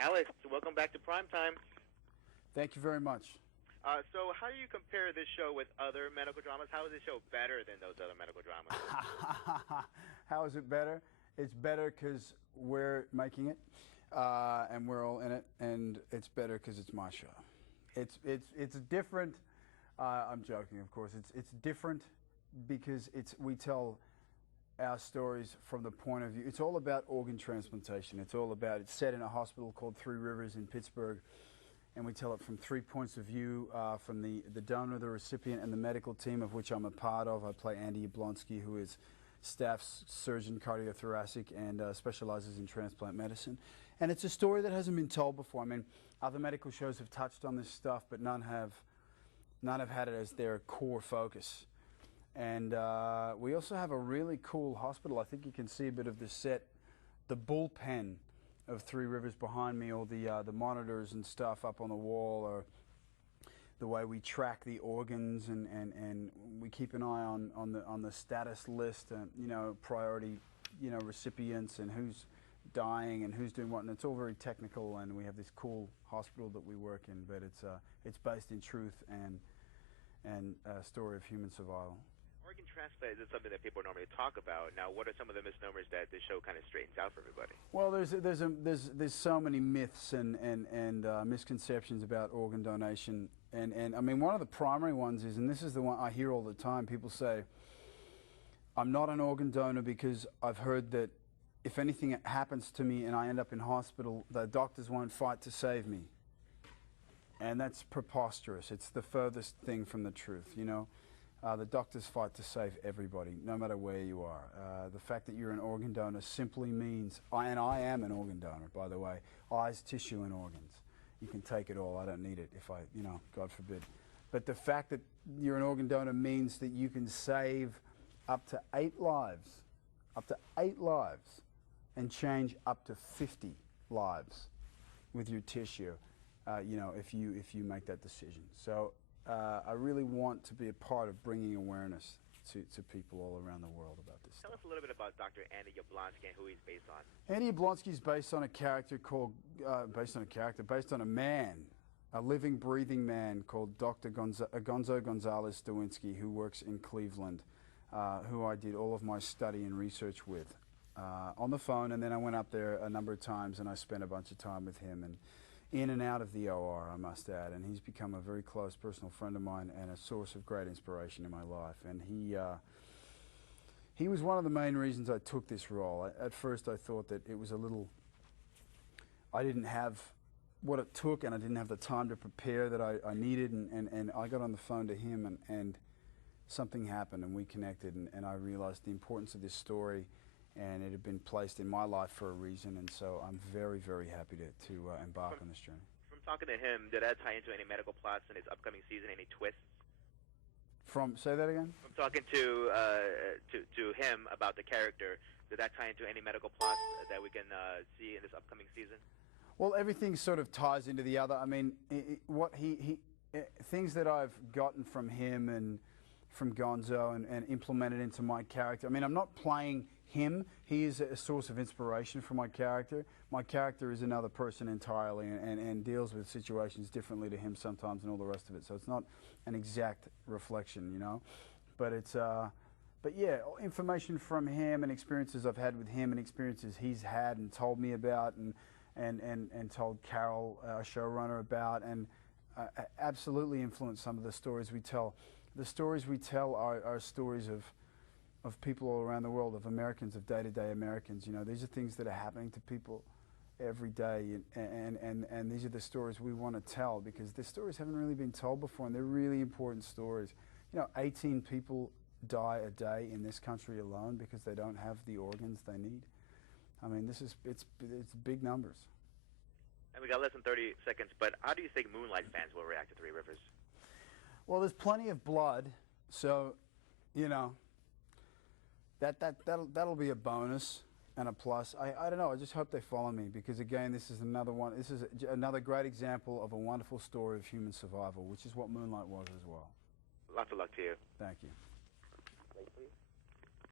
Alex, welcome back to Primetime. Thank you very much. So how do you compare this show with other medical dramas? How is this show better than those other medical dramas? How is it better? It's better because we're making it, and we're all in it, and it's better because it's my show. It's different. I'm joking, of course. It's different because we tell our stories from the point of view. It's all about organ transplantation. It's set in a hospital called Three Rivers in Pittsburgh, and we tell it from 3 points of view, from the donor, the recipient, and the medical team, of which I'm a part of. I play Andy Yablonsky, who is staff surgeon, cardiothoracic, and specializes in transplant medicine. And it's a story that hasn't been told before. I mean, other medical shows have touched on this stuff, but none have had it as their core focus. And we also have a really cool hospital. I think you can see a bit of the set, the bullpen of Three Rivers behind me, all the monitors and stuff up on the wall, or the way we track the organs, and we keep an eye on the status list, and priority recipients, and who's dying and who's doing what, and it's all very technical. And we have this cool hospital that we work in, but it's based in truth and a story of human survival. Organ transplant is something that people normally talk about. Now, what are some of the misnomers that this show kind of straightens out for everybody? Well, there's so many myths and misconceptions about organ donation, and I mean, one of the primary ones is, and this is the one I hear all the time, people say, I'm not an organ donor because I've heard that if anything happens to me and I end up in hospital, the doctors won't fight to save me. And that's preposterous. It's the furthest thing from the truth, The doctors fight to save everybody, no matter where you are. The fact that you're an organ donor simply means, and I am an organ donor, by the way, eyes, tissue, and organs. You can take it all. I don't need it if I, God forbid. But the fact that you're an organ donor means that you can save up to 8 lives, and change up to 50 lives with your tissue, if you make that decision. So I really want to be a part of bringing awareness to people all around the world about this. Tell us a little bit about Dr. Andy Yablonsky and who he's based on. Andy Yablonsky is based on a man, a living, breathing man called Dr. Gonzo Gonzalez Dewinski, who works in Cleveland, who I did all of my study and research with on the phone, and then I went up there a number of times and I spent a bunch of time with him, and in and out of the OR, I must add, and he's become a very close personal friend of mine and a source of great inspiration in my life. And he was one of the main reasons I took this role. At first I thought that it was I didn't have what it took, and I didn't have the time to prepare that I needed, and I got on the phone to him, and something happened, and we connected, and I realized the importance of this story, and it had been placed in my life for a reason, and so I'm very, very happy to embark on this journey. From talking to him, did that tie into any medical plots in his upcoming season, any twists? Say that again? From talking to him about the character, did that tie into any medical plots that we can see in this upcoming season? Well, everything sort of ties into the other. I mean, things that I've gotten from him and from Gonzo and implemented into my character. I mean, I'm not playing him. He is a source of inspiration for my character. My character is another person entirely, and deals with situations differently to him sometimes and all the rest of it. So it's not an exact reflection, But but yeah, information from him and experiences I've had with him and experiences he's had and told me about and told Carol, our showrunner, about, and absolutely influenced some of the stories we tell. The stories we tell are stories of people all around the world, of Americans, of day-to-day Americans. These are things that are happening to people every day, and these are the stories we want to tell, because the stories haven't really been told before, and they're really important stories. 18 people die a day in this country alone because they don't have the organs they need. I mean, it's big numbers. And we got less than 30 seconds, but how do you think Moonlight fans will react to Three Rivers? Well, there's plenty of blood, so that'll be a bonus and a plus. I don't know. I just hope they follow me, because again, this is another one. This is another great example of a wonderful story of human survival, which is what Moonlight was as well. Lots of luck to you. Thank you. Wait, please.